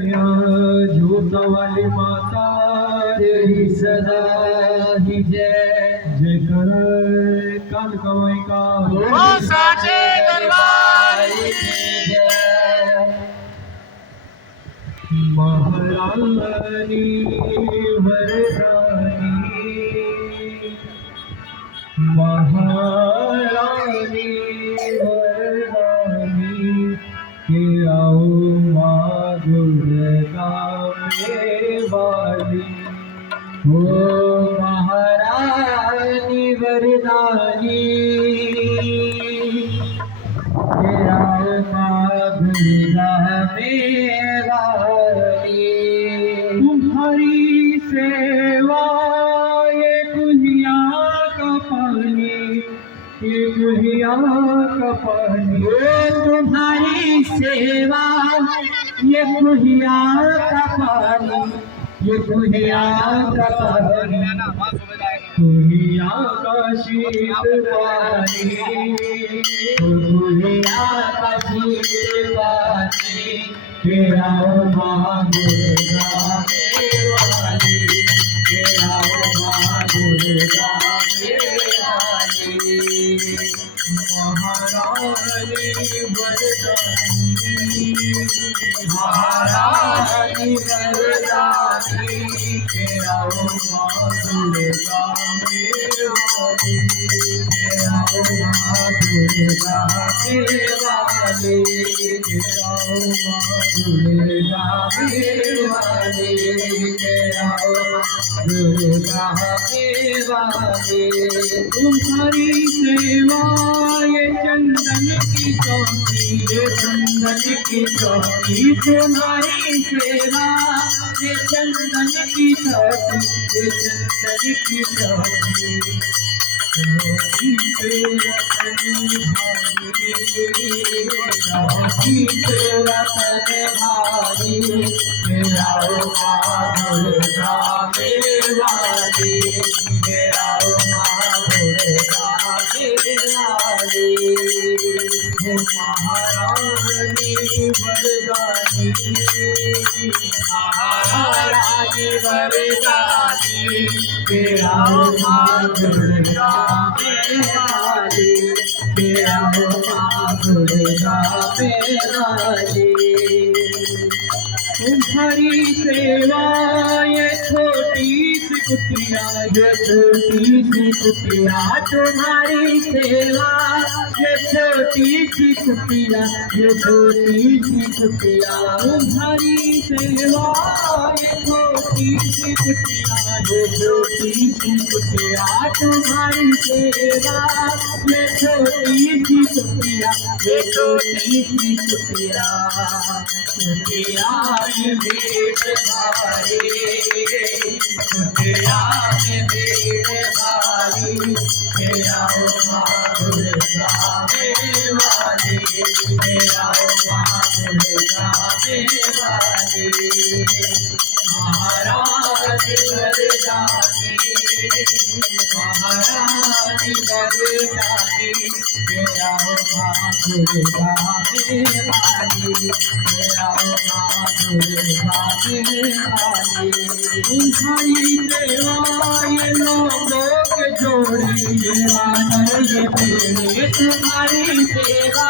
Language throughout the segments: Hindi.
झूठ वाली माता तेरी सदा ही जय जय कर कान कमाई का ओ साचे दरबार की जय महारानी वरदानी महारानी वरदानी के आओ माँ दुर्गा वाली हो महारानी वरदानी के आओ माँ दुर्गा वाली तुम्हारी सेवा ये दुनिया का पानी ये दुनिया का पानी तुम्हारी सेवा ये दुनिया का पानी ये दुनिया का पानी दुनिया का शीत पानी दुनिया का शीत पानी तेरा माँ दुर्गा वाली तेरा माँ दुर्गा वाली महारानी वरदानी महारानी वरदानी तेरा माँ दुर्गा वाली तेरा माँ दुर्गा वाली तेरा माँ दुर्गा वाली तेरा दुर्गा वाली तुम्हारी सेवा ये चंदन की चौकी ये चंदन की चौकी तुम्हारी सेवा ये चंदन की चौकी ये चंदन की चौकी चौकी तेरा तन भारी चौकी तेरा तन भारी मेरा माँ दुर्गा वाली मेरा माँ दुर्गा वाली हो महारानी वरदानी महारानी वरदानी मेरा माँ दुर्गा वाली मेरा माँ दुर्गा वाली तुम्हारी सेवा ये छोटी सी कुटिया ये छोटी सी कुटिया तुम्हारी सेवा ये छोटी सी कुटिया ये छोटी सी कुटिया तुम्हारी सेवा ये छोटी सी कुटिया ये छोटी सी कुटिया तुम्हारी सेवा ये छोटी सी कुटिया ये छोटी सी कुटिया कुटिया में भीड़ भारी कुटिया में भीड़ भारी मेरा माँ दुर्गा वाली मेरा माँ दुर्गा वाली महारानी वरदानी महारानी वरदानी मेरा माँ दुर्गा वाली मेरा माँ दुर्गा वाली तुम्हारी सेवा ये लोगों के जोड़ी ये वानर ये पेड़े तुम्हारी सेवा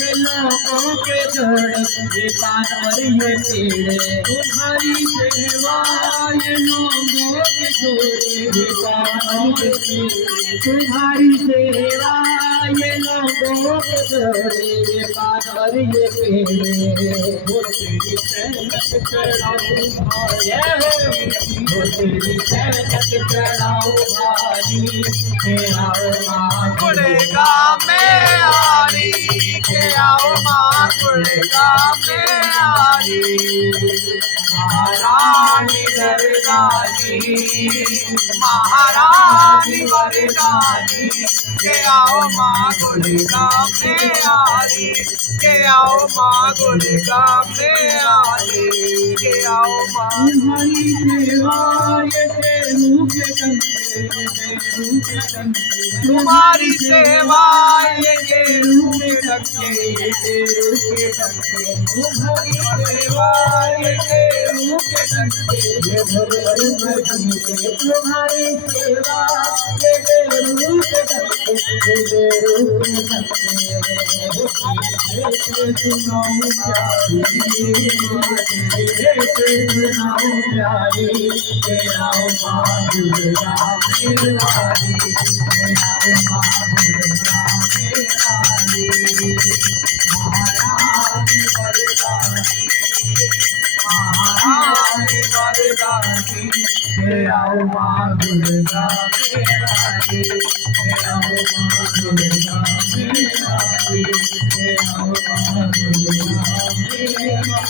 ये लोगों के जोड़े ये वानर ये पेड़े तुम्हारी सेवा ये लोगों के जोड़े ये वानर ये पेड़े तुम्हारी सेवा ये लोगों के जोड़े ये वानर ये पेड़े वो तेरी चरणक चढ़ाओ तेरी चरणक चढ़ाओ भारी मेरा माँ गुड़गा में आरी के आओ माँ गुड़गा में आरी महारानी वरदानी महारानी वरदानी के आओ माँ गुड़गा में आरी के आओ माँ गुड़गा में आरी के आओ माँ तुम्हारी सेवा ये रूखे टंके रूखे टंके तुम्हारी सेवा ये गेरू के टंके ये गेरू के टंके तुम्हारी सेवा ये गेरू के टंके ये भगवान भजने तुम्हारी सेवा ये गेरू के टंके ये गेरू के टंके सुनाऊं प्यारी सुनाऊं प्यारी तेरा माँ दुर्गा मेवारी तेरा माँ दुर्गा मेवारी महारानी वरदानी महारानी वरदानी तेरा माँ दुर्गा मेवारी तेरा माँ दुर्गा मेवारी तेरा माँ दुर्गा मेवारी